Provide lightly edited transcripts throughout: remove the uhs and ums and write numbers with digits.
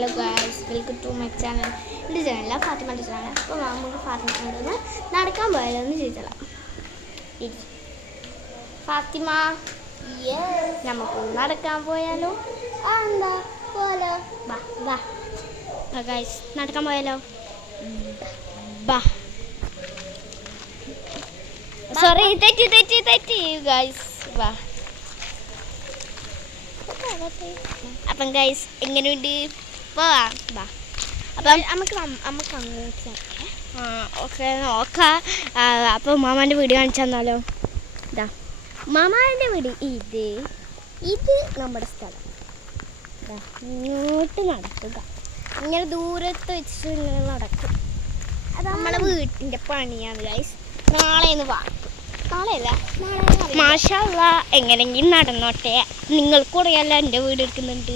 Hello guys, welcome to my channel. എൻ്റെ ചാനലില്ല, ഫാത്തിമയുടെ ചാനൽ. അപ്പോൾ നമുക്ക് ഫാത്തിമയോടൊന്ന് നടക്കാൻ പോയാലോന്ന് ചോദിച്ചോളാം. ഫാത്തിമ, നമുക്ക് നടക്കാൻ പോയാലോ? എന്താ പോലോ? ബാ ബാ ഗായ്സ്, നടക്കാൻ പോയാലോ? ബാ. സോറി, തെറ്റി ഗായ്സ്. വാ. അപ്പം ഗൈസ് എങ്ങനെയുണ്ട്? പോവാം. ബാ. അപ്പം നമുക്ക് അങ്ങോട്ട് ഓക്കെ നോക്കാം. അപ്പോൾ മാമാൻ്റെ വീട് കാണിച്ചു തന്നാലോ? ഇതാ മാമാൻ്റെ വീട്. ഇത് നമ്മുടെ സ്ഥലം. ഇങ്ങോട്ട് നടക്കുക, ഇങ്ങനെ ദൂരത്ത് വെച്ചിട്ട് ഇങ്ങനെ നടക്കും. അത് നമ്മുടെ വീട്ടിൻ്റെ പണിയാണ് ഗൈസ്. നാളെ വാ. നാളെയല്ല, മാഷാ അല്ലാ, എങ്ങനെയെങ്കിലും നടന്നോട്ടെ. നിങ്ങൾക്കും അറിയാമല്ലോ എൻ്റെ വീട് എടുക്കുന്നുണ്ട്.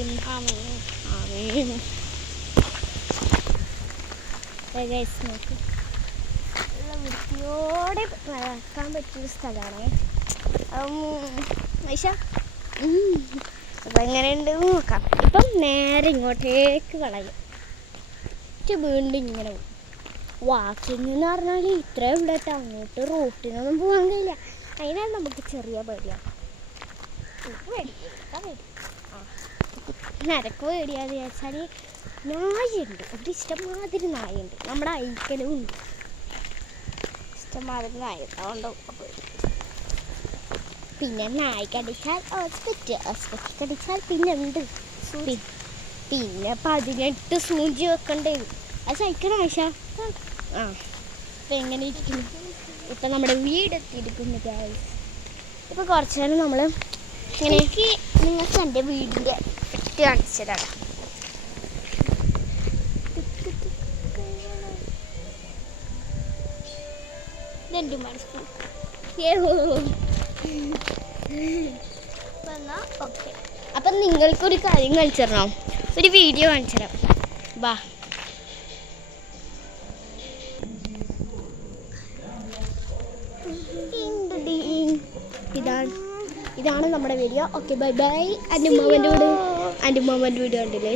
നോക്ക്, നല്ല വൃത്തിയോടെ നടക്കാൻ പറ്റിയൊരു സ്ഥലമാണ് മാഷ. അപ്പം എങ്ങനെയുണ്ട് നോക്കാം. ഇപ്പം നേരെ ഇങ്ങോട്ടേക്ക് കളയും. വീണ്ടും ഇങ്ങനെ പോകും. വാക്കിങ് എന്ന് പറഞ്ഞാൽ ഇത്രേ ഉള്ളൂ കേട്ടോ. അങ്ങോട്ട് റോട്ടിനൊന്നും പോകാൻ കഴിയില്ല. അതിനാണ് നമുക്ക് ചെറിയ പേടിയാണ്. നിരക്ക് പേടിയാന്ന് വിചാരിച്ചാൽ നായുണ്ട്, ഒരു ഇഷ്ടംമാതിരി നായുണ്ട്. നമ്മുടെ അയക്കലും ഉണ്ട് ഇഷ്ടംമാതിരി നായ. അതുകൊണ്ട് പിന്നെ നായ കടിച്ചാൽ ഹോസ്പിറ്റൽ കടിച്ചാൽ പിന്നെ ഉണ്ട്. പിന്നെ 18 സൂചി വെക്കേണ്ടി വരും. അത് സഹിക്കണം ആശ. അപ്പം എങ്ങനെ ഇരിക്കുന്നു? ഇപ്പം നമ്മുടെ വീടെത്തിയിരിക്കുന്നു ഗൈസ്. ഇപ്പം കുറച്ച് നേരം നമ്മൾ എനിക്ക് നിങ്ങൾക്ക് എൻ്റെ വീടിൻ്റെ എഫക്റ്റ് കാണിച്ചതാണ്. ഇതെൻ്റെ മനസ്സ്. ഓക്കെ, അപ്പം നിങ്ങൾക്കൊരു കാര്യം കാണിച്ചു തരണം, ഒരു വീഡിയോ കാണിച്ചു തരാം. വാ. ഇതാണ് നമ്മുടെ വീഡിയോ. Okay, bye bye. എൻ്റെ ഉമ്മാമൻ്റെ വീട് കണ്ടില്ലേ?